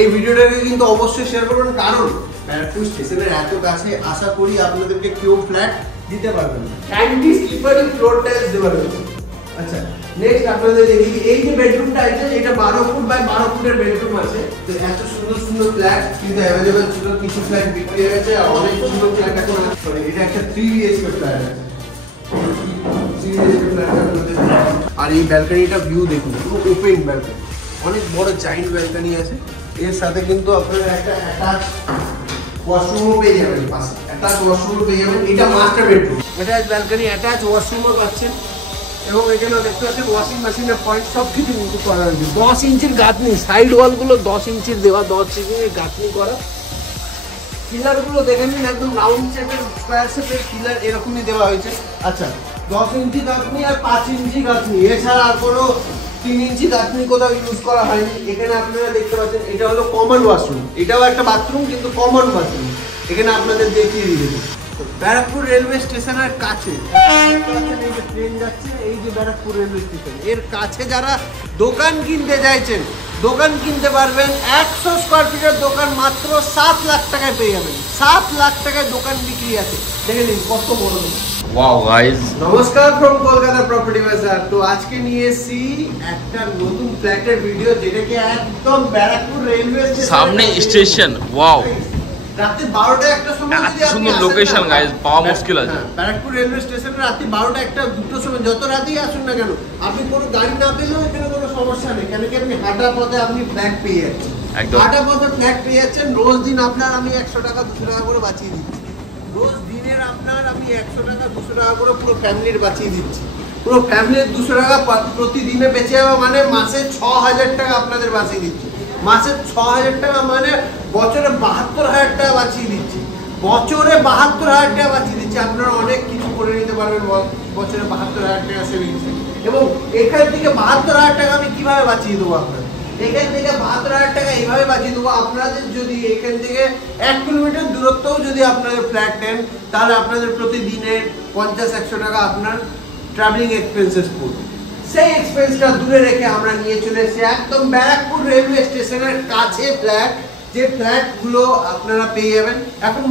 এই ভিডিওটাকে কিন্তু অবশ্যই শেয়ার করবেন, কারণ ব্যারাকপুর স্টেশনের এত কাছে আশা করি আপনাদেরকে কেউ ফ্ল্যাট দিতে পারবেন না। অ্যান্টি স্লিপারি ফ্লোর টাইলস দেওয়া রয়েছে। আচ্ছা, নেক্সট আপনাদের দেখি এই যে বেডরুমটা আছে, এটা 12 ফুট বাই 12 ফুটের বেডরুম আছে। তো এত সুন্দর সুন্দর ফ্ল্যাট কিন্তু অ্যাভেলেবল ছিল, কিছু ফ্ল্যাট বিক্রি হয়ে গেছে, আর অনেক সুন্দর ফ্ল্যাট এখন আছে। এটা একটা 3 BHK ফ্ল্যাট আছে, 3 BHK ফ্ল্যাট আপনাদের। আর এই ব্যালকনিটা ভিউ দেখুন, পুরো ওপেন ব্যালকনি, অনেক বড় জায়ান্ট ব্যালকনি আছে। এর সাথে কিন্তু আপনারা একটা অ্যাটাচ ওয়াশরুমও পেয়ে যাবেন, পাশে অ্যাটাচ ওয়াশরুমও পেয়ে যাবেন। এটা master bedroom, attach balcony, attach ওয়াশরুমও পাচ্ছেন। এবং এখানে দেখতে পাচ্ছেন ওয়াশিং মেশিনের পয়েন্ট, সব কিছু কিন্তু করা হয়েছে। 10 ইঞ্চির গাঁথনি, সাইড ওয়ালগুলো 10 ইঞ্চির দেওয়া, 10 ইঞ্চির গাঁথনি করা। পিলারগুলো দেখে নিন, একদম রাউন্ড শেপের, স্কোয়ার শেপের পিলার এরকমই দেওয়া হয়েছে। আচ্ছা, 10 ইঞ্চি গাঁথনি আর 5 ইঞ্চি গাঁথনি, এছাড়া আর কোনো 3 ইঞ্চি গাঁথনি কোথাও ইউজ করা হয়নি। এখানে আপনারা দেখতে পাচ্ছেন এটা হলো কমন ওয়াশরুম, এটাও একটা বাথরুম কিন্তু কমন বাথরুম। এখানে আপনাদের দেখিয়ে দিয়েছে ব্যারাকপুর রেলওয়ে স্টেশনের কাছে, এই যে ট্রেন যাচ্ছে, এই যে ব্যারাকপুর রেলওয়ে স্টেশন, এর কাছে যারা দোকান কিনতে চাইছেন, দোকান কিনতে পারবেন। 100 স্কোয়ার ফিটের দোকান মাত্র 7 লাখ টাকায় পেয়ে যাবেন। 7 লাখ টাকায় দোকান বিক্রি আছে, দেখে নিন কত বড়। ওয়াও গাইস, নমস্কার ফ্রম কলকাতা প্রপার্টি বাজার। তো আজকে নিয়ে এসেছি একটা নতুন ফ্ল্যাটের ভিডিও, যেটাকে একদম ব্যারাকপুর রেলওয়ে সামনে স্টেশন। ওয়াও, রাতে 12টা একটা সময় এত সুন্দর লোকেশন গাইস, পাওয়া মুশকিল আছে। ব্যারাকপুর রেলওয়ে স্টেশনে রাতে 12টা একটা দুটোর সময়, যত রাতেই আসুন না কেন, আপনি কোনো গাড়ি না পেলেও এখানে কোনো সমস্যা নেই, কেন কি আপনি হাঁটা পথে আপনি ফ্ল্যাট পেয়ে যাচ্ছেন। হাঁটা পথে ফ্ল্যাট পেয়ে যাচ্ছেন। রোজ দিন আপনার আমি 100 টাকা 200 টাকা করে বাঁচিয়ে দিচ্ছি। রোজ দিনের আপনার আমি 100 টাকা 200 টাকা করে পুরো ফ্যামিলির বাঁচিয়ে দিচ্ছি। পুরো ফ্যামিলির 200 টাকা প্রতিদিনে বেঁচে যাবে, মানে মাসে 6000 টাকা আপনাদের বাঁচিয়ে দিচ্ছি। মাসে 6000 টাকা মানে বছরে 72,000 টাকা বাঁচিয়ে দিচ্ছি। বছরে 72,000 টাকা বাঁচিয়ে দিচ্ছি। আপনারা অনেক কিছু করে নিতে পারবেন বছরে 72,000 টাকা সেভিংস। এবং এখান থেকে 72,000 টাকা আমি কিভাবে বাঁচিয়ে দেবো আপনাদের? এখান থেকে 72,000 টাকা এইভাবে বাঁচিয়ে দেবো, আপনাদের যদি এখান থেকে 1 কিলোমিটার দূরত্বও যদি আপনাদের ফ্ল্যাট নেন, তাহলে আপনাদের প্রতিদিনের 50-100 টাকা আপনার ট্রাভেলিং এক্সপেন্সেস পড়বে। সেই এক্সপেন্সটা দূরে রেখে আমরা নিয়ে চলে এসেছি একদম ব্যারাকপুর রেলওয়ে স্টেশনের কাছে ফ্ল্যাট, যে ফ্ল্যাটগুলো আপনারা পেয়ে যাবেন। এখন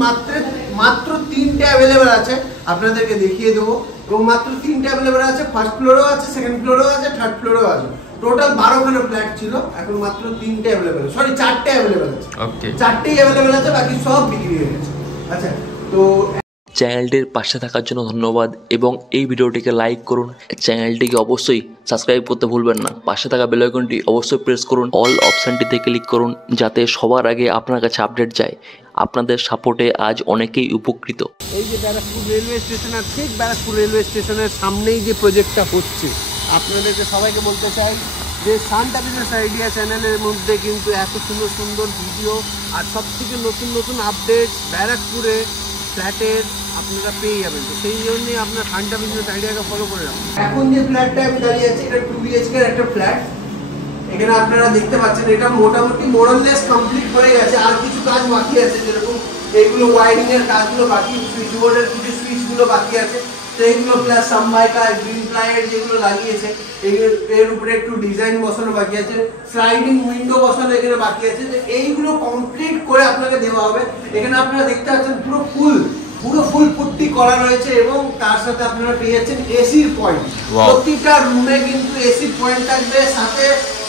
মাত্র 3টে অ্যাভেলেবেল আছে, আপনাদেরকে দেখিয়ে দেবো। এবং মাত্র 3টে অ্যাভেলেবেল আছে, ফার্স্ট ফ্লোরেও আছে, সেকেন্ড ফ্লোরেও আছে, থার্ড ফ্লোরেও আছে। টোটাল 12খানা ফ্ল্যাট ছিল, এখন মাত্র 3টে অ্যাভেলেবেল, সরি 4টে অ্যাভেলেবেল আছে। ওকে, 4টেই অ্যাভেলেবেল আছে, বাকি সব বিক্রি হয়ে গেছে। আচ্ছা, তো চ্যানেলটির পাশে থাকার জন্য ধন্যবাদ এবং এই ভিডিওটিকে লাইক করুন। চ্যানেলটিকে অবশ্যই সাবস্ক্রাইব করতে ভুলবেন না। পাশে থাকা বেল আইকনটি অবশ্যই প্রেস করুন, অল অপশানটিতে ক্লিক করুন, যাতে সবার আগে আপনার কাছে আপডেট যায়। আপনাদের সাপোর্টে আজ অনেকেই উপকৃত। এই যে ব্যারাকপুর রেলওয়ে স্টেশন, আর ঠিক ব্যারাকপুর রেলওয়ে স্টেশনের সামনেই যে প্রজেক্টটা হচ্ছে, আপনাদেরকে সবাইকে বলতে চাই যে সান্টা বিজনেস আইডিয়া চ্যানেলের মধ্যে কিন্তু এত সুন্দর সুন্দর ভিডিও আর সব থেকে নতুন নতুন আপডেট ব্যারাকপুরে ফ্ল্যাটের আপনারা পেয়ে যাবেন। তো সেই জন্যই আপনার সান্টা বিজনেস আইডিয়াকে ফলো করে রাখুন। এখন যে ফ্ল্যাটটা আমি দাঁড়িয়ে আছি, এটা 2 BHK এর একটা ফ্ল্যাট। এখানে আপনারা দেখতে পাচ্ছেন এটা মোটামুটি মোরলেস কমপ্লিট হয়ে গেছে, আর কিছু কাজ বাকি আছে, যেরকম এইগুলো ওয়াইরিং এর কাজগুলো বাকি, সুইচ বোর্ডের কিছু সুইচগুলো বাকি আছে, তো এইগুলো প্লাস সামবাইকা গ্রিন প্লাইয়ের যেগুলো লাগিয়েছে এর উপরে একটু ডিজাইন বসানো বাকি আছে, স্লাইডিং উইন্ডো বসানো এখানে বাকি আছে। তো এইগুলো কমপ্লিট করে আপনাকে দেওয়া হবে। এখানে আপনারা দেখতে পাচ্ছেন পুরো ফুল পুট্টি করা রয়েছে, এবং তার সাথে আপনারা পেয়ে যাচ্ছেন এসির পয়েন্ট। প্রতিটা রুমে কিন্তু এসি পয়েন্ট থাকবে, সাথে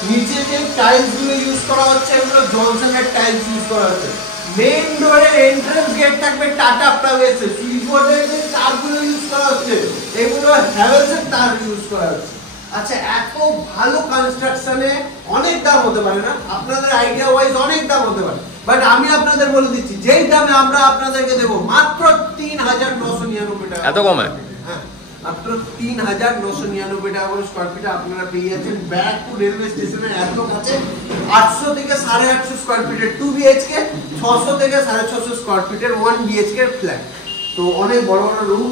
নিচে যে টাইলস গুলো ইউজ করা হচ্ছে এগুলো জনসনের টাইলস ইউজ করা হচ্ছে। মেইন ডোরের এন্ট্রান্স গেট থাকবে টাটা প্রাইভেসি। সুইচবোর্ডের যে তারগুলো ইউজ করা হচ্ছে এগুলো হ্যাভেলসের তার ইউজ করা হচ্ছে। আচ্ছা, এত ভালো কনস্ট্রাকশনে অনেক দাম হতে পারে না, আপনাদের আইডিয়া ওয়াইজ অনেক দাম হতে পারে, বাট আমি আপনাদের বলে দিচ্ছি যেই দামে আমরা আপনাদেরকে দেবো মাত্র 3,999 টাকা। এত কমে? হ্যাঁ, মাত্র 3,999 টাকা করে স্কয়ার ফিট আপনারা পেয়ে যাচ্ছেন ব্যারাকপুর রেলওয়ে স্টেশনের এত কাছে। 800 থেকে 850 স্কয়ার ফিটের 2 BHK, 600 থেকে 650 স্কয়ার ফিটের 1 BHK এর ফ্ল্যাট। তো অনেক বড় বড় রুম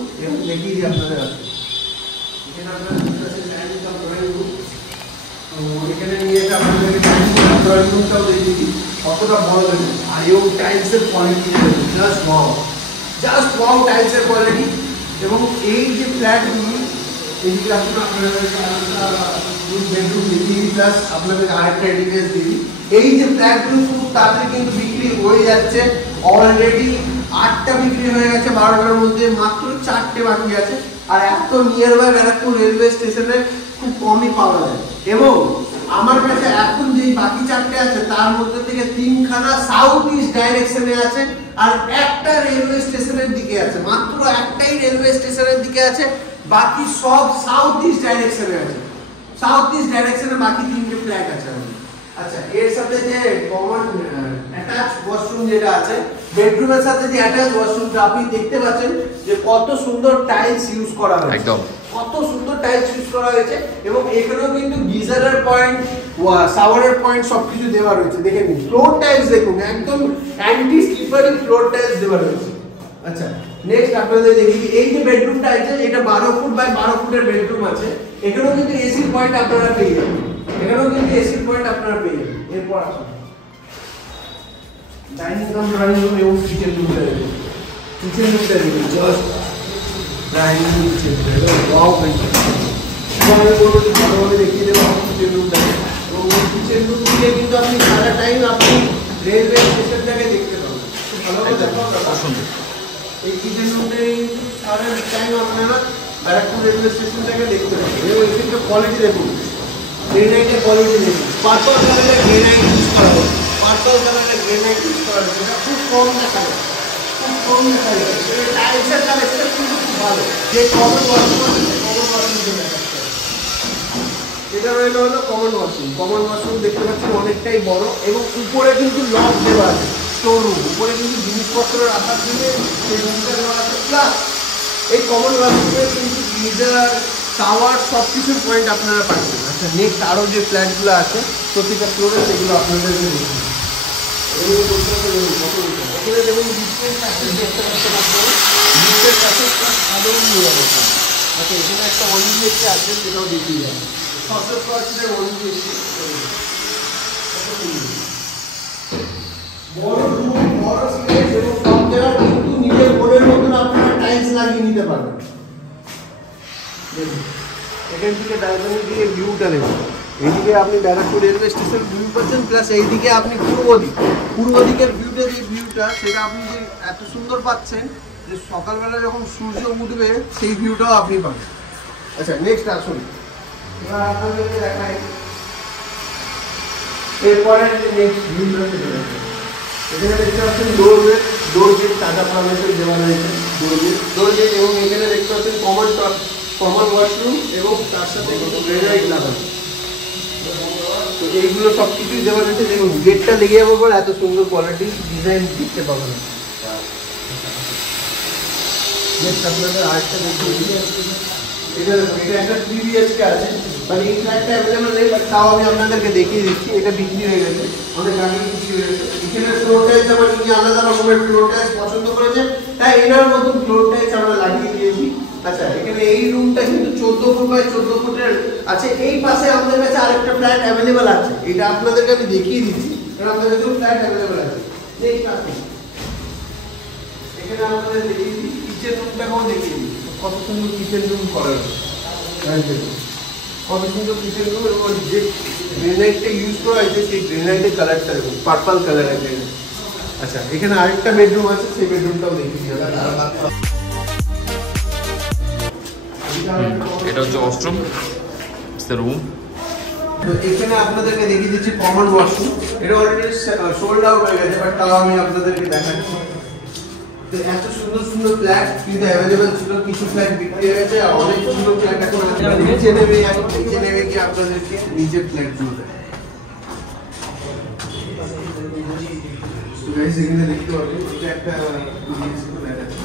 দেখিয়ে দিই আপনাদের। এখানে আপনারা এখানে নিয়ে এসে আপনাদেরকে ড্রয়িং রুমটাও দেখিয়ে দিই, কতটা বড় দেখুন। আর এই টাইলসের কোয়ালিটি জাস্ট ওয়াও টাইলসের কোয়ালিটি। এবং এই যে ফ্ল্যাটগুলি এদিকে আসুন, আপনাদের বেডরুম দেখিয়ে প্লাস আপনাদের আরেকটা ডিটেলস দিই। এই যে ফ্ল্যাটগুলো খুব তাড়াতাড়ি কিন্তু বিক্রি হয়ে যাচ্ছে, অলরেডি 8টা বিক্রি হয়ে গেছে, 12টার মধ্যে মাত্র 4টে বাকি আছে। আর এত নিয়ার বাই ব্যারাকপুর রেলওয়ে স্টেশনে খুব কমই পাওয়া যায়। এবং আমার কাছে এখন যে বাকি 4টে আছে তার মধ্যে থেকে 3খানা সাউথ ইস্ট ডাইরেকশনে আছে, আর একটা রেলওয়ে স্টেশনের দিকে আছে। মাত্র একটাই রেলওয়ে স্টেশনের দিকে আছে, বাকি সব সাউথ ইস্ট ডাইরেকশনে আছে। সাউথ ইস্ট ডাইরেকশনে বাকি 3টে ফ্ল্যাট আছে। আচ্ছা, এর সাথে যে কমন অ্যাটাচ ওয়াশরুম যেটা আছে, বেডরুমের সাথে যে অ্যাটাচ ওয়াশরুমটা আপনি দেখতে পাচ্ছেন যে কত সুন্দর টাইলস ইউজ করা হয়েছে, একদম কত সুন্দর টাইলস ইউজ করা হয়েছে। এবং এখানেও কিন্তু গিজারের পয়েন্ট, শাওয়ারের পয়েন্ট সবকিছু দেওয়া রয়েছে। দেখে নিন ফ্লোর টাইলস, দেখুন একদম অ্যান্টি স্লিপারি ফ্লোর টাইলস দেওয়া রয়েছে। আচ্ছা, নেক্সট আপনাদের দেখি এই যে বেডরুমটা আছে, এটা 12 ফুট বাই 12 ফুটের বেডরুম আছে। এখানেও কিন্তু এসি পয়েন্ট আপনারা পেয়ে যাবেন, এখানেও কিন্তু এসি পয়েন্ট আপনারা পেয়ে যাবেন। এরপর আসুন ডাইনিং কাম ড্রয়িং রুম এবং কিচেন রুমটা দেখুন। কিচেন রুমটা দেখুন, just dining kitchen wow paint আমি বলবো যে ভালোভাবে দেখিয়ে দেবো কিচেন রুমটা। এবং কিচেন রুম থেকে কিন্তু আপনি সারা টাইম আপনি রেলওয়ে স্টেশনটাকে দেখতে পাবেন, খুব ভালোভাবে দেখা সুন্দর। এই কিচেন রুমটাই সারা টাইম আপনারা ব্যারাকপুর রেলওয়ে স্টেশনটাকে দেখতে পাবেন। এবং এখানে কোয়ালিটি দেখুন, গ্রেনাইটের কোয়ালিটি দেখুন, পার্পল কালারের গ্রেনাইট ইউজ করা হয়েছে, পার্পল কালারের গ্রেনাইট ইউজ করা হয়েছে। এটা খুব কম দেখা যায়, খুব কম দেখা যায়। টাইলসের কালেকশন কিন্তু খুব ভালো। যে কমন ওয়াশরুম আছে সেই কমন ওয়াশরুম দেখা যাচ্ছে। এটা হলো কমন ওয়াশরুম। কমন ওয়াশরুম দেখতে পাচ্ছেন অনেকটাই বড়, এবং উপরে কিন্তু লক দেওয়া আছে, স্টোর রুম। উপরে কিন্তু জিনিসপত্র রাখার জন্য সেই রুমটা দেওয়া আছে। প্লাস এই কমন ওয়াশরুমে কিন্তু গিজার, শাওয়ার সবকিছুর পয়েন্ট আপনারা পাচ্ছেন। আচ্ছা, নেক্সট আরও যে ফ্ল্যাটগুলো আছে প্রতিটা ফ্লোরে সেগুলো আপনাদের দেখুন। এখানে দেখুন লিফটের কাছে দেখতে পাচ্ছেন আপনারা, লিফটের কাছে সাধারণ নিয়ে যাবে। আচ্ছা, এখানে একটা অনজিএসটি আছে, সেটাও দেখিয়ে যাবে। 600 স্কোয়ার ফিটের অনজিএসটি, বড় রুম, বড় স্পেস, এবং সব জায়গায় কিন্তু নিজের ঘরের মতন আপনারা টাইলস লাগিয়ে নিতে পারবেন। এখান থেকে ব্যালকনি দিয়ে ভিউটা দেখুন। এইদিকে আপনি ব্যারাকপুর রেলওয়ে স্টেশন ভিউ পাচ্ছেন, প্লাস এইদিকে আপনি পূর্ব দিকের ভিউটা, যে ভিউটা সেটা আপনি যে এত সুন্দর পাচ্ছেন যে সকালবেলা যখন সূর্য উঠবে সেই ভিউটাও আপনি পাবেন। আচ্ছা, নেক্সট আসুন, এবার আপনাদেরকে দেখাই এরপরে নেক্সট ভিউটা। এখানে দেখতে পাচ্ছেন ডোর গেট টাটা প্রমিসের দেওয়া রয়েছে, ডোর গেট। এবং এখানে দেখতে পাচ্ছেন কমন ওয়াশরুম এবং তার সাথে গ্রেনাইট লাগানো। তো এইগুলো সব কিছুই দেওয়া রয়েছে। দেখুন গেটটা লেগে যাওয়ার পর এত সুন্দর কোয়ালিটি ডিজাইন দেখতে পাবেন। নেক্সট আপনাদের আরেকটা দেখিয়ে দিই। এটা একটা 3 BHK আছে, মানে এই ফ্ল্যাটটা অ্যাভেলেবল নেই, বাট তাও আমি আপনাদেরকে দেখিয়ে দিচ্ছি। এটা বিক্রি হয়ে গেছে, অনেক আগে বিক্রি হয়ে গেছে। এখানে ফ্লোর টাইলস আমার নিয়ে আলাদা রকমের ফ্লোর টাইলস পছন্দ করেছে, তাই এনার মতন ফ্লোর টাইলস আমরা লাগিয়ে দিয়েছি। আচ্ছা, এখানে এই রুমটা কিন্তু 14 ফুট বাই 14 ফুটের আছে। এই পাশে আমাদের কাছে আরেকটা ফ্ল্যাট অ্যাভেলেবল আছে, এটা আপনাদেরকে আমি দেখিয়ে দিচ্ছি। কারণ আমাদের কাছে ফ্ল্যাট অ্যাভেলেবল আছে। নেক্সট আসুন, এখানে আপনাদের দেখিয়ে দিই কিচেন রুমটাকেও দেখিয়ে দিই। কত সুন্দর কিচেন রুম করা আছে, কত সুন্দর কিচেন রুম। এবং যে গ্রেনাইটটা ইউজ করা হয়েছে সেই গ্রেনাইটের কালারটা দেখুন, পার্পল কালারের গ্রেনাইট। আচ্ছা, এখানে আরেকটা বেডরুম আছে, সেই বেডরুমটাও দেখিয়ে দিই। এটা হচ্ছে ওয়াশরুম, রুম। তো এখানে আপনাদেরকে দেখিয়ে দিচ্ছি কমন ওয়াশরুম। এটা অলরেডি সোল্ড আউট হয়ে গেছে, বাট তাও আমি আপনাদেরকে দেখাচ্ছি। তো এত সুন্দর সুন্দর ফ্ল্যাট কিন্তু অ্যাভেলেবেল ছিল, কিছু ফ্ল্যাট বিক্রি হয়ে গেছে, আর অনেক সুন্দর ফ্ল্যাট এখন আছে। নিচে নেমে গিয়ে আপনাদেরকে নিচের ফ্ল্যাটগুলো দেখাই। এখানে দেখতে পাবেন এটা একটা ফ্ল্যাট আছে,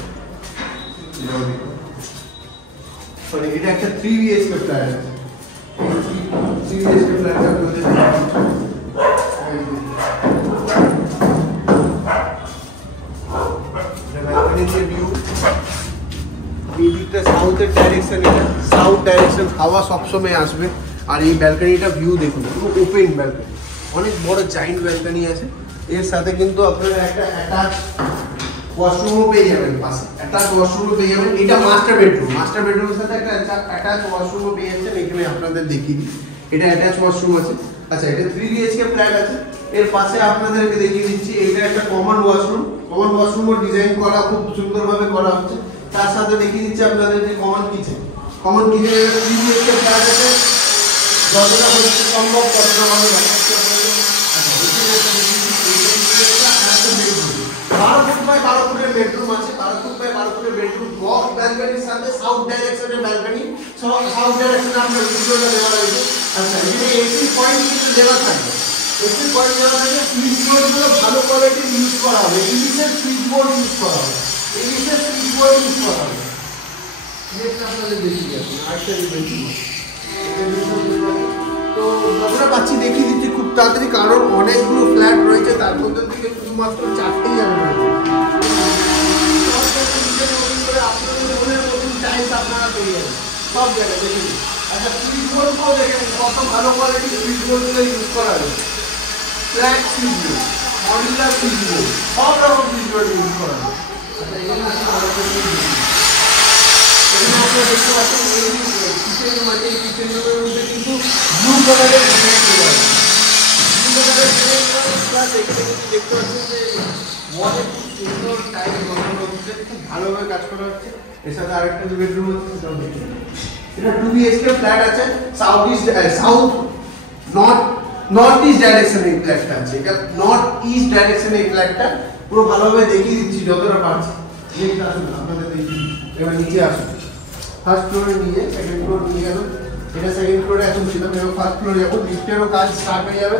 সরি এটা একটা 3 BHK ফ্ল্যাট আছে। 3 BHK ফ্ল্যাট আপনাদের সাউথের ডাইরেকশন, এটা সাউথ ডাইরেকশন, হাওয়া সবসময় আসবে। আর এই ব্যালকনিটা ভিউ দেখুন, পুরো ওপেন ব্যালকনি, অনেক বড় জাইন্ট ব্যালকনি আছে। এর সাথে কিন্তু আপনারা একটা অ্যাটাচ ওয়াশরুমও পেয়ে যাবেন পাশে, অ্যাটাচ ওয়াশরুমও পেয়ে যাবেন। এটা মাস্টার বেডরুম, মাস্টার বেডরুমের সাথে একটা অ্যাটাচ ওয়াশরুমও পেয়ে যাচ্ছেন। এখানে আপনাদের দেখিয়ে দিই, এটা অ্যাটাচ ওয়াশরুম আছে। আচ্ছা, এটা 3 BHK ফ্ল্যাট আছে। এর পাশে আপনাদেরকে দেখিয়ে দিচ্ছি, এটা একটা কমন ওয়াশরুম। কমন ওয়াশরুমও ডিজাইন করা খুব সুন্দরভাবে করা হচ্ছে। তার সাথে দেখিয়ে দিচ্ছি আপনাদের যে কমন কিচেন। কমন কিচেনের 3 BHK ফ্ল্যাট আছে, যতটা সম্ভব ততটা ভাবে ব্যবহার করতে হবে। আচ্ছা, এখানে একটা বেডরুম 12 ফুট বাই 12 ফুটের বেডরুম আছে। 12 ফুট বাই 12 ফুটের বেডরুম, গস ব্যালকনির সাথে সাউথ ডাইরেকশনের ব্যালকনি। সাউথ ডাইরেকশনে আপনার উইন্ডোটা দেওয়া রয়েছে। আচ্ছা, এখানে এসি পয়েন্ট কিন্তু দেওয়া থাকবে। এসি পয়েন্ট দেওয়া থাকবে। সুইচ বোর্ডগুলো ভালো কোয়ালিটির ইউজ করা হবে। ইংলিশের সুইচ বোর্ড ইউজ করা হবে। ইংলিশের সুইচ বোর্ড ইউজ করা হবে। নেক্সট আপনাদের দেখিয়ে যাচ্ছি আরেকটা বেডরুম। তো যতটা পাচ্ছি দেখিয়ে দিচ্ছি খুব তাড়াতাড়ি, কারণ অনেকগুলো ফ্ল্যাট রয়েছে, তার মধ্যে থেকে শুধুমাত্র 4টেই আমি রয়েছে। আপনাদের মনের মতন টাইলস আপনারা পেয়ে যাবেন সব জায়গায়। দেখুন, আচ্ছা, সুইচ বোর্ডও দেখেন কত ভালো কোয়ালিটির সুইচ বোর্ডগুলো ইউজ করা হয়েছে। Flat switch board, modular switch board, সব রকম সুইচ বোর্ড ইউজ করা হয়েছে। আচ্ছা, এখানে আপনারা দেখতে পাচ্ছেন এই কিচেনের মধ্যে, কিচেন রুমের মধ্যে কিন্তু ব্লু কালারের গ্রানাইট দেওয়া আছে। ব্লু কালারের গ্রানাইট প্লাস এখানে কিন্তু দেখতে পাচ্ছেন যে ওয়ালে খুব সুন্দর টাইলস বসানো হচ্ছে, খুব ভালোভাবে কাজ করা হচ্ছে। এর সাথে আরেকটা যে বেডরুম আছে সেটাও দেখুন। এটা 2 BHK ফ্ল্যাট আছে। নর্থ ইস্ট ডাইরেকশনে এই ফ্ল্যাটটা আছে। এটা নর্থ ইস্ট ডাইরেকশনে এই ফ্ল্যাটটা পুরো ভালোভাবে দেখিয়ে দিচ্ছি যতটা পারছি। নেক্সট আসুন, আপনাদের দেখি। এবার নিচে আসুন। ফার্স্ট ফ্লোরে নিয়ে সেকেন্ড ফ্লোর নিয়ে গেল। এটা সেকেন্ড ফ্লোরে এখন ছিলাম, এবং ফার্স্ট ফ্লোরে এখন লিফটেরও কাজ স্টার্ট হয়ে যাবে।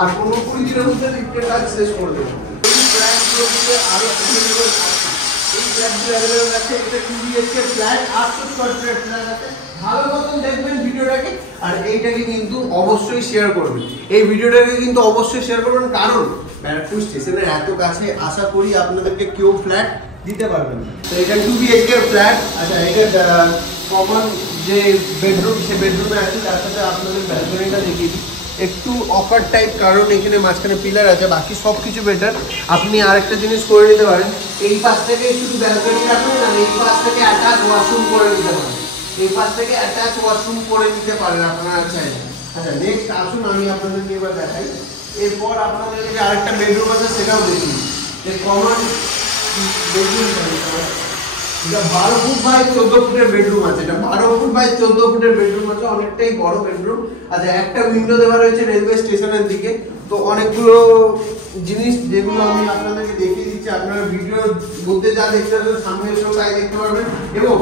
আর 15-20 দিনের মধ্যে লিফটের কাজ শেষ করে দেবো। এই ফ্ল্যাটগুলোতে আরো অ্যাভেলেবল আছে। এই ফ্ল্যাটগুলো অ্যাভেলেবল আছে। এটা 2 BHK ফ্ল্যাট, 800 স্কয়ার ফিটের ফ্ল্যাট আছে। ভালো মতন দেখবেন ভিডিওটাকে, আর এইটাকে কিন্তু অবশ্যই শেয়ার করবেন। এই ভিডিওটাকে কিন্তু অবশ্যই শেয়ার করবেন, কারণ ব্যারাকপুর স্টেশনের এত কাছে আশা করি আপনাদেরকে কেউ ফ্ল্যাট দিতে পারবেন। তো এটা 2 BHK ফ্ল্যাট। আচ্ছা, এটা কমন যে বেডরুম, সে বেডরুমে আছে। তার সাথে আপনাদের ব্যালকনিটা দেখিয়ে দিই। একটু অকার টাইপ, কারণ এখানে মাঝখানে পিলার আছে, বাকি সব কিছু বেটার। আপনি আরেকটা জিনিস করে নিতে পারেন, এই পাশ থেকে শুধু ব্যালকনি রাখবেন আর এই পাশ থেকে অ্যাটাচ ওয়াশরুম করে নিতে পারেন। এই পাশ থেকে অ্যাটাচ ওয়াশরুম করে নিতে পারেন আপনারা চাইলে। আচ্ছা, নেক্সট আসুন আমি আপনাদেরকে এবার দেখাই। এরপর আপনাদের যে আরেকটা বেডরুম আছে সেটাও দেখি, যে কমন বেডরুম। এটা 12 ফুট বাই 14 ফুটের বেডরুম আছে। এটা 12 ফুট বাই 14 ফুটের বেডরুম আছে, অনেকটাই বড় বেডরুম। আচ্ছা, একটা উইন্ডো দেওয়া রয়েছে রেলওয়ে স্টেশনের দিকে। তো অনেকগুলো জিনিস যেগুলো আমি আপনাদেরকে দেখিয়ে দিচ্ছি, আপনারা ভিডিওর মধ্যে যা দেখতে পাবেন সামনের সঙ্গে তাই দেখতে পারবেন, এবং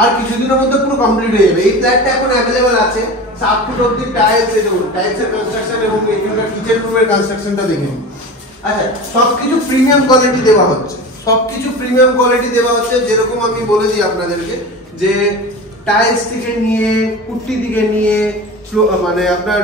আর কিছুদিনের মধ্যে পুরো কমপ্লিট হয়ে যাবে। এই ফ্ল্যাটটা এখন অ্যাভেলেবল আছে। 7 ফুট অবধি টাইলস, দেখুন টাইলসের কনস্ট্রাকশন, এবং এখানকার কিচেন রুমের কনস্ট্রাকশনটা দেখুন। আচ্ছা, সবকিছু প্রিমিয়াম কোয়ালিটি দেওয়া হচ্ছে। সবকিছু প্রিমিয়াম কোয়ালিটি দেওয়া হচ্ছে। যেরকম আমি বলে দিই আপনাদেরকে, যে টাইলস থেকে নিয়ে, পুট্টি থেকে নিয়ে, মানে আপনার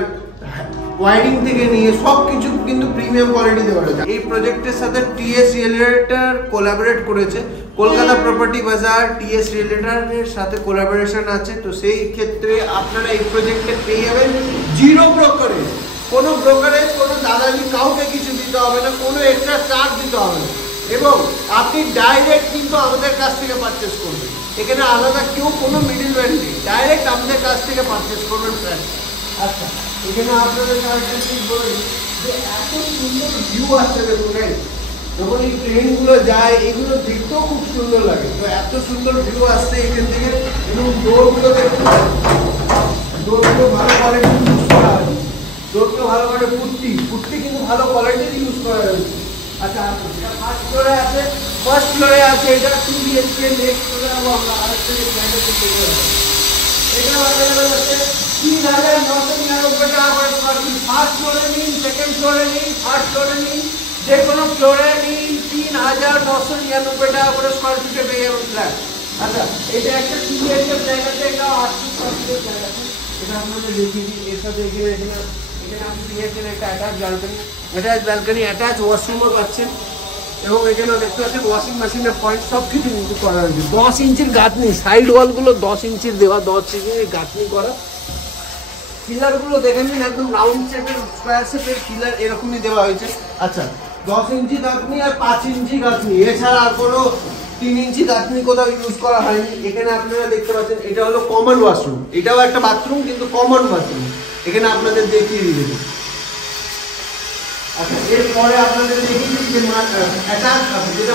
ওয়ারিং থেকে নিয়ে সবকিছু কিন্তু প্রিমিয়াম কোয়ালিটি দেওয়া হয়েছে। এই প্রজেক্টের সাথে টিএস রিয়েলটর কোলাবোরেট করেছে। কলকাতা প্রপার্টি বাজার টিএস রিয়েলটরের সাথে কোলাবোরেশন আছে। তো সেই ক্ষেত্রে আপনারা এই প্রজেক্টে পেয়ে যাবেন 0 ব্রোকারেজ। কোনো ব্রোকারেজ, কোনো দালালি, কাউকে কিছু দিতে হবে না, কোনো এক্সট্রা চার্জ দিতে হবে না, এবং আপনি ডাইরেক্ট কিন্তু আমাদের কাছ থেকে পারচেস করবেন। এখানে আলাদা কেউ কোনো মিডলম্যান নেই, ডাইরেক্ট আমাদের কাছ থেকে পারচেস করবেন ফ্ল্যাট। আচ্ছা, এখানে আপনাদের আরেকটা জিনিস বলে দিই, যে এত সুন্দর ভিউ আসছে দেখুন গাইস। যখন এই ট্রেনগুলো যায়, এগুলো দেখতেও খুব সুন্দর লাগে। তো এত সুন্দর ভিউ আসছে এখান থেকে, এবং ডোরগুলো দেখুন, ডোরগুলো ভালো কোয়ালিটির ইউজ করা হয়েছে। ডোরগুলো ভালো করে পুট্টি কিন্তু ভালো কোয়ালিটির ইউজ করা হয়েছে। আচ্ছা, ফার্স্ট ফ্লোরে আছে। ফার্স্ট ফ্লোরে আছে এটা 2 BHK। নেক্সট ফ্লোরে আমরা আরেকটা ফ্ল্যাটে চলে যাব। এটা अवेलेबल আছে 3999 টাকা করে স্কয়ার ফিট। ফার্স্ট ফ্লোরে নিন, সেকেন্ড ফ্লোরে নিন, থার্ড ফ্লোরে নিন, যে কোনো ফ্লোরে নিন, 3999 টাকা করে স্কয়ার ফিটে পেয়ে যাবেন ফ্ল্যাট। আচ্ছা, এটা একটা 2 BHK ফ্ল্যাট আছে, এটা 800 স্কয়ার ফিটের ফ্ল্যাট আছে। এটা আপনাদের দেখিয়ে দিই। এর সাথে এখানে আপনি পেয়েছেন একটা অ্যাটাচ ব্যালকনি, অ্যাটাচ ওয়াশরুমও পাচ্ছেন, এবং এখানেও দেখতে পাচ্ছেন ওয়াশিং মেশিনের পয়েন্ট। সব কিছু কিন্তু করা হয়েছে। 10 ইঞ্চির গাঁথনি, সাইড ওয়ালগুলো 10 ইঞ্চির দেওয়া, 10 ইঞ্চির গাঁথনি করা। পিলারগুলো দেখে নিন, একদম রাউন্ড শেপের, স্কোয়ার শেপের পিলার এরকমই দেওয়া হয়েছে। আচ্ছা, 10 ইঞ্চি গাঁথনি আর 5 ইঞ্চি গাঁথনি, এছাড়া আর কোনো 3 ইঞ্চি গাঁথনি কোথাও ইউজ করা হয়নি। এখানে আপনারা দেখতে পাচ্ছেন এটা হলো কমন ওয়াশরুম, এটাও একটা বাথরুম কিন্তু কমন বাথরুম, এখানে আপনাদের দেখিয়ে দিয়েছি। আচ্ছা, এরপরে আপনাদের দেখিয়ে দিই যে অ্যাটাচ আছে, যেটা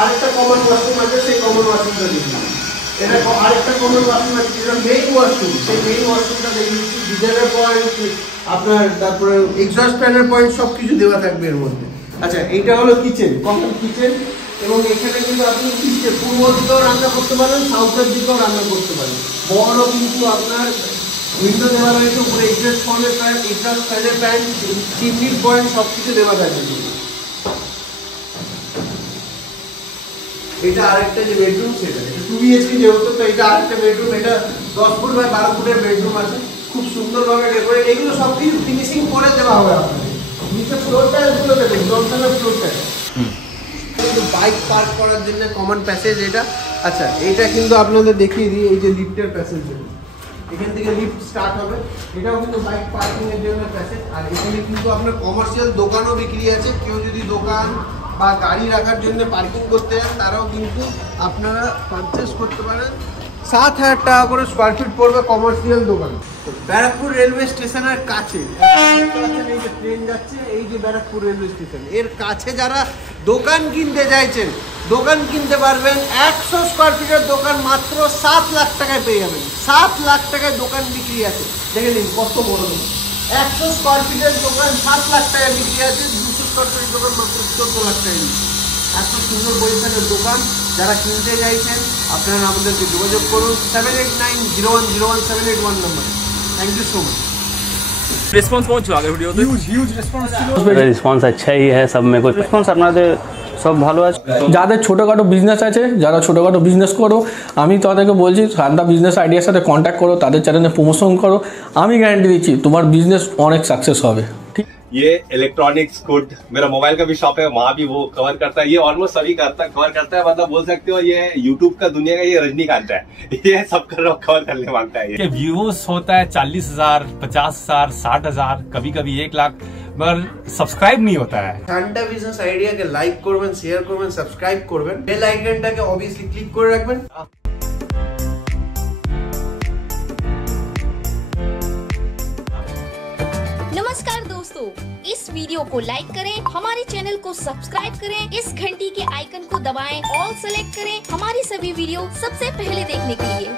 আরেকটা কমন ওয়াশরুম আছে, সেই কমন ওয়াশরুমটা দেখিয়ে দিই। এটা আরেকটা কমন ওয়াশরুম আছে, যেটা মেইন ওয়াশরুম, সেই মেইন ওয়াশরুমটা দেখিয়ে দিচ্ছি। গিজারের পয়েন্ট, আপনার তারপরে এক্সস্ট ফ্যানের পয়েন্ট সব কিছু দেওয়া থাকবে এর মধ্যে। আচ্ছা, এইটা হলো কিচেন, কমন কিচেন, এবং এখানে কিন্তু আপনি পূর্ব দিকেও রান্না করতে পারেন, সাউথের দিকেও রান্না করতে পারেন। বড় কিন্তু আপনার উইন্ডো দেওয়া রয়েছে, উপরে এক্সস্ট ফ্যানের প্যান্ট, চিমনির পয়েন্ট সব কিছু দেওয়া থাকবে। এটা আরেকটা যে বেডরুম, সেটা 2 BHK যেহেতু, তো এটা আরেকটা বেডরুম, এটা 10 ফুট বাই 12 ফুটের বেডরুম আছে, খুব সুন্দরভাবে ডেকোরেট। এগুলো সব কিছু ফিনিশিং করে দেওয়া হবে আপনাদের। নিচে ফ্লোর টাইলসগুলো দেখুন, জনসনের ফ্লোর টাইল, কিন্তু বাইক পার্ক করার জন্য কমন প্যাসেজ এটা। আচ্ছা, এটা কিন্তু আপনাদের দেখিয়ে দিই, এই যে লিফটের প্যাসেজ, এখান থেকে লিফট স্টার্ট হবে, এটাও কিন্তু বাইক পার্কিং এর জন্য প্যাসেজ। আর এখানে কিন্তু আপনার কমার্শিয়াল দোকানও বিক্রি আছে, কেউ যদি দোকান বা গাড়ি রাখার জন্য পার্কিং করতে চান তারাও কিন্তু আপনারা পারচেস করতে পারেন। 7,000 টাকা করে স্কোয়ার ফিট পড়বে কমার্শিয়াল দোকান। ব্যারাকপুর রেলওয়ে স্টেশনের কাছে এই যে ট্রেন যাচ্ছে, এই যে ব্যারাকপুর রেলওয়ে স্টেশন, এর কাছে যারা দোকান কিনতে চাইছেন, দোকান কিনতে পারবেন। 100 স্কোয়ার ফিটের দোকান মাত্র 7 লাখ টাকায় পেয়ে যাবেন। 7 লাখ টাকায় দোকান বিক্রি আছে, দেখে নিন কত বড় দোকান। 100 স্কোয়ার ফিটের দোকান 7 লাখ টাকায় বিক্রি আছে, 200 স্কোয়ার ফিটের দোকান মাত্র 14 লাখ টাকায় বিক্রি। এত সুন্দর পজিশনের দোকান যারা কিনতে চাইছেন আপনারা আমাদেরকে যোগাযোগ করুন 7890101781 নম্বর। Thank you so much. Response পৌঁছ আগে ভিডিওতে হিউজ রেসপন্স ছিল, রেসপন্স আচ্ছাই হ্যাঁ, সব में कोई রেসপন্স আপনাদের সব ভালো আছে। যাদের ছোটোখাটো বিজনেস আছে, যারা ছোটোখাটো বিজনেস করো, আমি তাদেরকে বলছি শান্তা বিজনেস আইডিয়ার সাথে কন্ট্যাক্ট করো, তাদের চ্যানেলে প্রমোশন করো, আমি গ্যারান্টি দিচ্ছি তোমার বিজনেস অনেক সাকসেস হবে। ঠিক, ये इलेक्ट्रॉनिक्स गुड, मेरा मोबाइल का भी शॉप है, वहाँ भी वो कवर करता है। ये ऑलमोस्ट सभी कवर करता है, मतलब बोल सकते हो ये यूट्यूब का दुनिया का ये रजनीकांत है, ये सब कवर करने मांगता है। ये व्यूज होता है 40,000, 50,000, 60,000, कभी कभी 1 लाख, मगर सब्सक्राइब नहीं होता है। ঠান্ডা বিজনেস আইডিয়াকে লাইক করবেন, শেয়ার করবেন, সাবস্ক্রাইব করবেন, বেল আইকনটাকে অবভিয়াসলি ক্লিক করে রাখবেন। नमस्कार दोस्तों, इस वीडियो को लाइक करें, हमारे चैनल को सब्सक्राइब करें, इस घंटी के आइकन को दबाएं, ऑल सेलेक्ट करें हमारी सभी वीडियो सबसे पहले देखने के लिए।